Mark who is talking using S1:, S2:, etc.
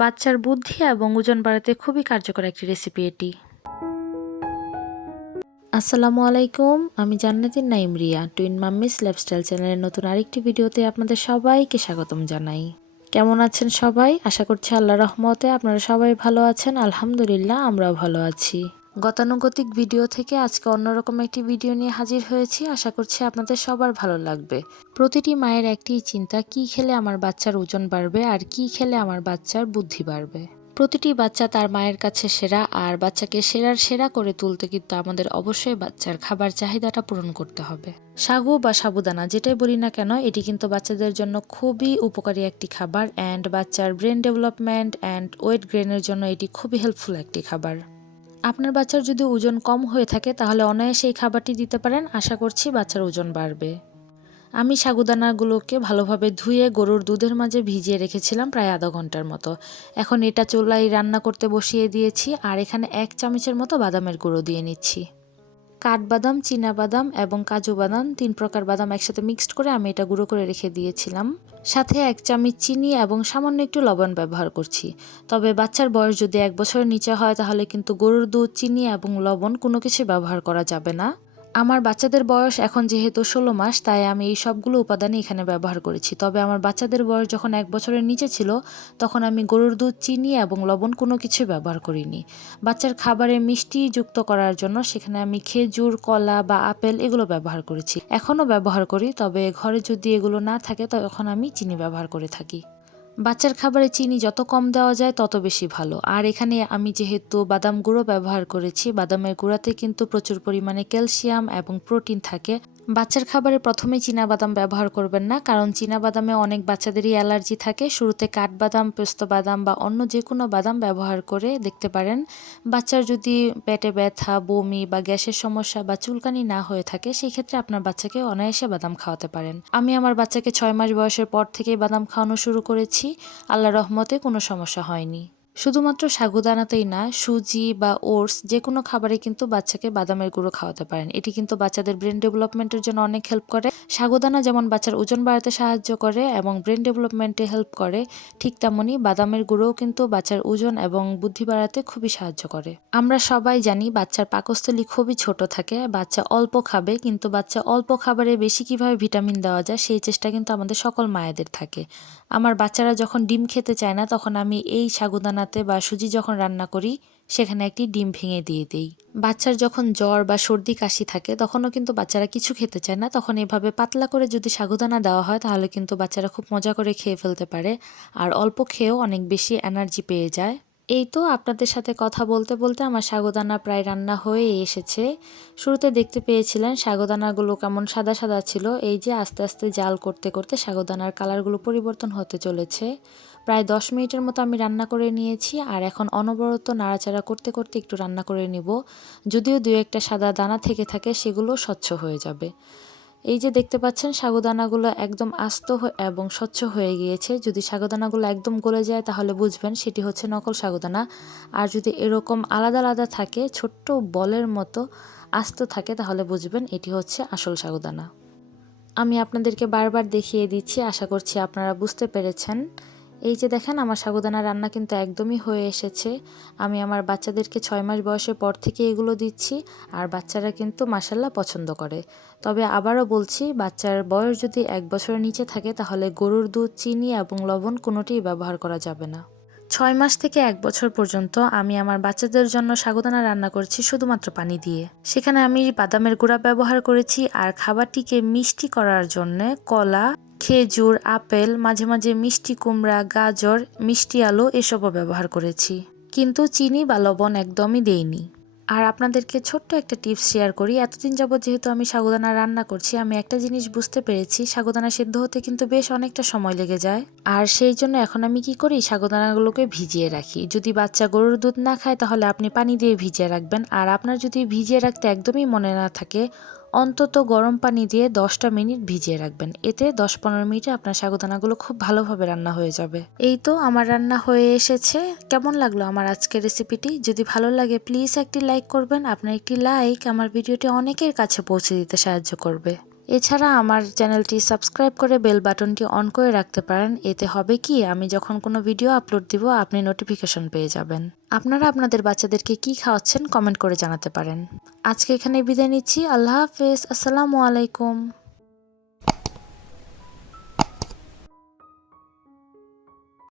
S1: বাচ্চার বুদ্ধি এবং ওজন বাড়াতে খুবই কার্যকর একটি রেসিপি এটি। আসসালামু আলাইকুম, আমি Jannatin Naim Riya twin mummies lifestyle চ্যানেলের নতুন আরেকটি ভিডিওতে আপনাদের সবাইকে স্বাগতম জানাই। কেমন আছেন সবাই? আশা করছি আল্লাহ রহমতে আপনারা সবাই ভালো আছেন, আলহামদুলিল্লাহ, আমরাও ভালো আছি। গতানুগতিক ভিডিও থেকে আজকে অন্যরকম একটি ভিডিও নিয়ে হাজির হয়েছি। আশা করছি আপনাদের সবার ভালো লাগবে। প্রতিটি মায়ের একটি চিন্তা, কি খেলে আমার বাচ্চার ওজন বাড়বে আর কি খেলে আমার বাচ্চার বুদ্ধি বাড়বে? প্রতিটি বাচ্চা তার মায়ের কাছে সেরা আর বাচ্চাকে সেরার সেরা করে তুলতে কিন্তু আমাদের অবশ্যই বাচ্চার খাবার চাহিদাটা পূরণ করতে হবে। সাগু বা সাবুদানা, যেটাই বলি না কেন, এটি কিন্তু বাচ্চাদের জন্য খুবই উপকারী একটি খাবার অ্যান্ড বাচ্চার ব্রেন ডেভেলপমেন্ট অ্যান্ড ওয়েট গ্রেনের জন্য এটি খুবই হেল্পফুল একটি খাবার। আপনার বাচ্চার যদি ওজন কম হয়ে থাকে, তাহলে অনায়াসে এই খাবারটি দিতে পারেন। আশা করছি বাচ্চার ওজন বাড়বে। আমি সাগুদানাগুলোকে ভালোভাবে ধুয়ে গরুর দুধের মাঝে ভিজিয়ে রেখেছিলাম প্রায় আধা ঘণ্টার মতো। এখন এটা চুলায় রান্না করতে বসিয়ে দিয়েছি, আর এখানে এক চামচের মতো বাদামের গুঁড়ো দিয়ে নিচ্ছি। কাঠবাদাম বাদাম এবং কাজু বাদাম, তিন প্রকার বাদাম একসাথে মিক্সড করে আমি এটা গুঁড়ো করে রেখে দিয়েছিলাম। সাথে এক চামচ চিনি এবং সামান্য একটু লবণ ব্যবহার করছি। তবে বাচ্চার বয়স যদি এক বছরের নিচে হয়, তাহলে কিন্তু গরুর দুধ, চিনি এবং লবণ কোনো কিছু ব্যবহার করা যাবে না। আমার বাচ্চাদের বয়স এখন যেহেতু ষোলো মাস, তাই আমি এই সবগুলো উপাদানই এখানে ব্যবহার করেছি। তবে আমার বাচ্চাদের বয়স যখন এক বছরের নিচে ছিল, তখন আমি গরুর দুধ, চিনি এবং লবণ কোনো কিছু ব্যবহার করিনি। বাচ্চার খাবারে মিষ্টি যুক্ত করার জন্য সেখানে আমি খেজুর, কলা বা আপেল এগুলো ব্যবহার করেছি। এখনও ব্যবহার করি, তবে ঘরে যদি এগুলো না থাকে, তখন আমি চিনি ব্যবহার করে থাকি। বাচ্চার খাবারে চিনি যত কম দেওয়া যায় তত বেশি ভালো। আর এখানে আমি যেহেতু বাদাম গুঁড়ো ব্যবহার করেছি, বাদামের গুঁড়াতে কিন্তু প্রচুর পরিমাণে ক্যালসিয়াম এবং প্রোটিন থাকে। বাচ্চার খাবারে প্রথমে বাদাম ব্যবহার করবেন না, কারণ বাদামে অনেক বাচ্চাদেরই অ্যালার্জি থাকে। শুরুতে কাঠবাদাম পেস্ত বাদাম বা অন্য যে কোনো বাদাম ব্যবহার করে দেখতে পারেন। বাচ্চার যদি পেটে ব্যথা, বমি বা গ্যাসের সমস্যা বা চুলকানি না হয়ে থাকে, সেই ক্ষেত্রে আপনার বাচ্চাকে অনায়াসে বাদাম খাওয়াতে পারেন। আমি আমার বাচ্চাকে ছয় মাস বয়সের পর থেকেই বাদাম খাওয়ানো শুরু করেছি। আল্লাহ রহমতে কোনো সমস্যা হয়নি। শুধুমাত্র সাগুদানাতেই না, সুজি বা ওটস যে কোনো খাবারে কিন্তু বাচ্চাকে বাদামের গুঁড়ো খাওয়াতে পারেন। এটি কিন্তু বাচ্চাদের ব্রেন ডেভেলপমেন্টের জন্য অনেক হেল্প করে। সাগুদানা যেমন বাচ্চার ওজন বাড়াতে সাহায্য করে এবং ব্রেন ডেভেলপমেন্টে হেল্প করে, ঠিক তেমনই বাদামের গুঁড়োও কিন্তু বাচ্চার ওজন এবং বুদ্ধি বাড়াতে খুবই সাহায্য করে। আমরা সবাই জানি বাচ্চার পাকস্থলী খুবই ছোট থাকে, বাচ্চা অল্প খাবে, কিন্তু বাচ্চা অল্প খাবারে বেশি কীভাবে ভিটামিন দেওয়া যায় সেই চেষ্টা কিন্তু আমাদের সকল মায়েদের থাকে। আমার বাচ্চারা যখন ডিম খেতে চায় না, তখন আমি এই সাগুদানাতে বা সুজি যখন রান্না করি, সেখানে একটি ডিম ভেঙে দিয়ে দিই। বাচ্চার যখন জ্বর বা সর্দি কাশি থাকে, তখনও কিন্তু বাচ্চারা কিছু খেতে চায় না। তখন এভাবে পাতলা করে যদি সাগুদানা দেওয়া হয়, তাহলে কিন্তু বাচ্চারা খুব মজা করে খেয়ে ফেলতে পারে। আর অল্প খেয়েও অনেক বেশি এনার্জি পেয়ে যায়। এই তো আপনাদের সাথে কথা বলতে বলতে আমার সাগুদানা প্রায় রান্না হয়ে এসেছে। শুরুতে দেখতে পেয়েছিলেন সাগুদানাগুলো কেমন সাদা সাদা ছিল, এই যে আস্তে আস্তে জাল করতে করতে সাগুদানার কালারগুলো পরিবর্তন হতে চলেছে। প্রায় দশ মিনিটের মতো আমি রান্না করে নিয়েছি, আর এখন অনবরত নাড়াচাড়া করতে করতে একটু রান্না করে নিব। যদিও দু একটা সাদা দানা থেকে থাকে, সেগুলো স্বচ্ছ হয়ে যাবে। এই যে দেখতে পাচ্ছেন সাগুদানাগুলো একদম আস্ত এবং স্বচ্ছ হয়ে গিয়েছে। যদি সাগুদানাগুলো একদম গলে যায়, তাহলে বুঝবেন সেটি হচ্ছে নকল সাগুদানা আর যদি এরকম আলাদা আলাদা থাকে, ছোট্ট বলের মতো আস্ত থাকে, তাহলে বুঝবেন এটি হচ্ছে আসল সাগুদানা আমি আপনাদেরকে বারবার দেখিয়ে দিচ্ছি, আশা করছি আপনারা বুঝতে পেরেছেন। এই যে দেখেন, আমার সাগুদানা রান্না কিন্তু একদমই হয়ে এসেছে। আমি আমার বাচ্চাদেরকে ছয় মাস বয়সের পর থেকে এগুলো দিচ্ছি আর বাচ্চারা কিন্তু মাসাল্লাহ পছন্দ করে। তবে আবারও বলছি, বাচ্চার বয়স যদি এক বছরের নিচে থাকে, তাহলে গরুর দুধ, চিনি এবং লবণ কোনোটিই ব্যবহার করা যাবে না। ছয় মাস থেকে এক বছর পর্যন্ত আমি আমার বাচ্চাদের জন্য সাগুদানা রান্না করছি শুধুমাত্র পানি দিয়ে। সেখানে আমি বাদামের গুঁড়া ব্যবহার করেছি আর খাবারটিকে মিষ্টি করার জন্য কলা, খেজুর, আপেল, মাঝে মাঝে মিষ্টি কুমড়া, গাজর, মিষ্টি আলু এসবও ব্যবহার করেছি। কিন্তু চিনি বা লবণ একদমই দেইনি। আর আপনাদেরকে ছোট্ট একটা টিপস শেয়ার করি। এতদিন যাবৎ যেহেতু আমি সাগুদানা রান্না করছি, আমি একটা জিনিস বুঝতে পেরেছি, সাগুদানা সেদ্ধ হতে কিন্তু বেশ অনেকটা সময় লেগে যায়। আর সেই জন্য এখন আমি কি করি, সাগুদানাগুলোকে ভিজিয়ে রাখি। যদি বাচ্চা গরুর দুধ না খায়, তাহলে আপনি পানি দিয়ে ভিজিয়ে রাখবেন। আর আপনার যদি ভিজিয়ে রাখতে একদমই মনে না থাকে অন্তত গরম পানি দিয়ে দশটা মিনিট ভিজিয়ে রাখবেন। এতে দশ পনেরো মিনিটে আপনার সাগুদানাগুলো খুব ভালোভাবে রান্না হয়ে যাবে। এই তো আমার রান্না হয়ে এসেছে। কেমন লাগল আমার আজকের রেসিপিটি? যদি ভালো লাগে, প্লিজ একটি লাইক করবেন। আপনার একটি লাইক আমার ভিডিওটি অনেকের কাছে পৌঁছে দিতে সাহায্য করবে। এছাড়া আমার চ্যানেলটি সাবস্ক্রাইব করে বেল বাটনটি অন করে রাখতে পারেন। এতে হবে কি, আমি যখন কোনো ভিডিও আপলোড দিব, আপনি নোটিফিকেশন পেয়ে যাবেন। আপনারা আপনাদের বাচ্চাদেরকে কি খাওয়াচ্ছেন কমেন্ট করে জানাতে পারেন। আজকে এখানে বিদায় নিচ্ছি। আল্লাহ হাফেজ। আসসালামু আলাইকুম।